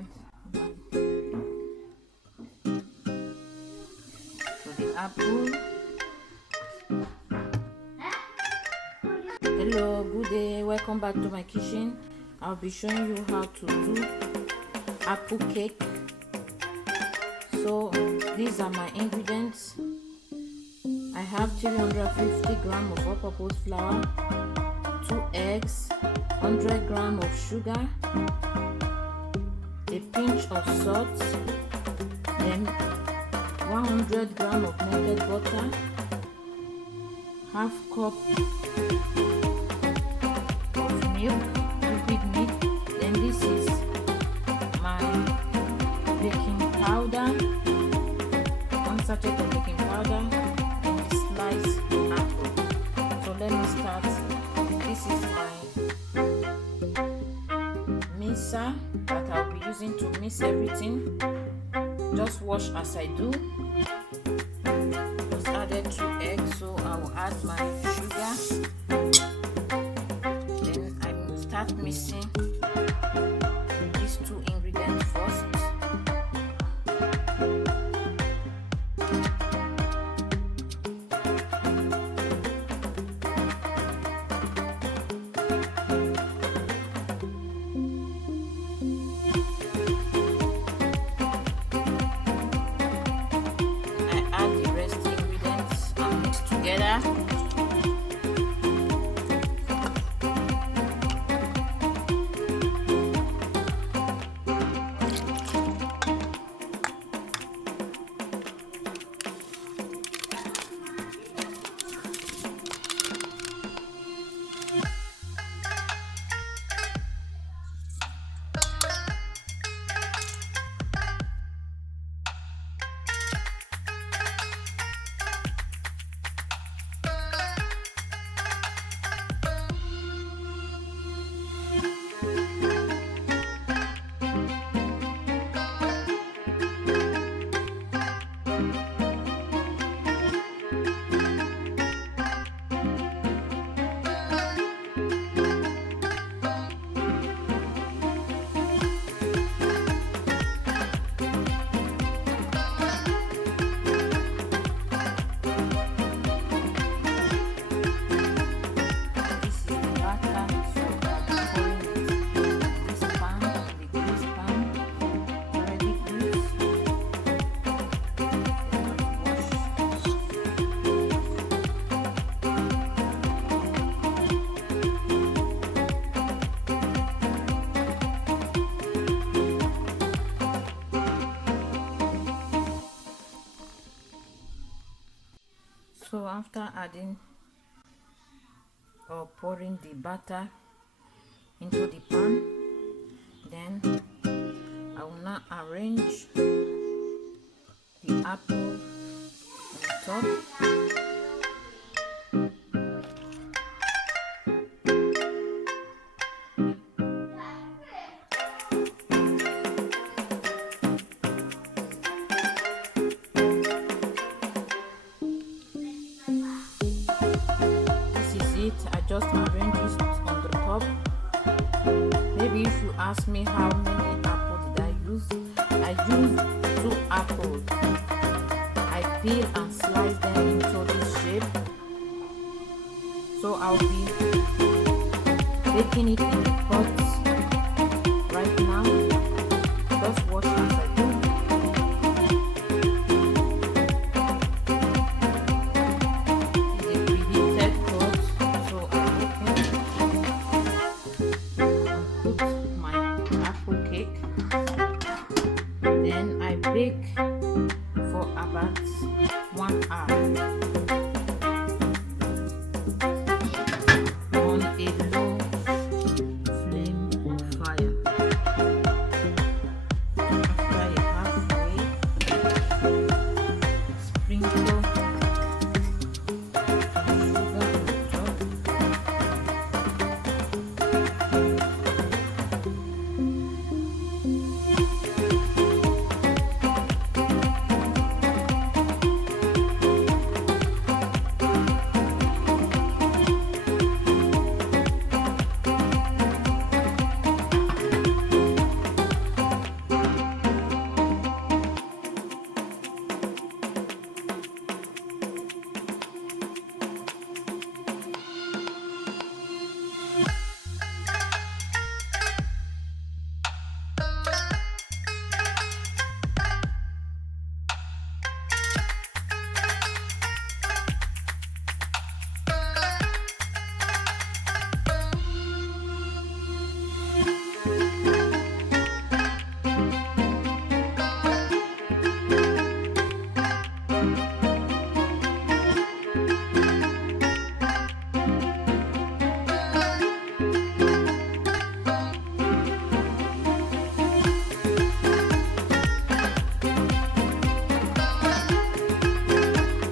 add to the apple. Hello, good day, welcome back to my kitchen. I'll be showing you how to do apple cake. So these are my ingredients. I have 350 grams of all-purpose flour, 2 eggs, 100 grams of sugar, a pinch of salt, then 100 grams of melted butter, half cup of milk, liquid milk. Then this is my baking powder, 1 sachet of baking powder, and sliced apple. So let me start. This is my mixer that I'll be using to mix everything. Just watch as I do. Just added 2 eggs, so I will add my sugar. Then I will start mixing these 2 ingredients first. Together. So after adding or pouring the batter into the pan, then I will now arrange the apple on top. I just arrange it on the top. Maybe if you ask me how many apples did I use, I used 2 apples. I peel and slice them into this shape. So I'll be baking it in the pot right now.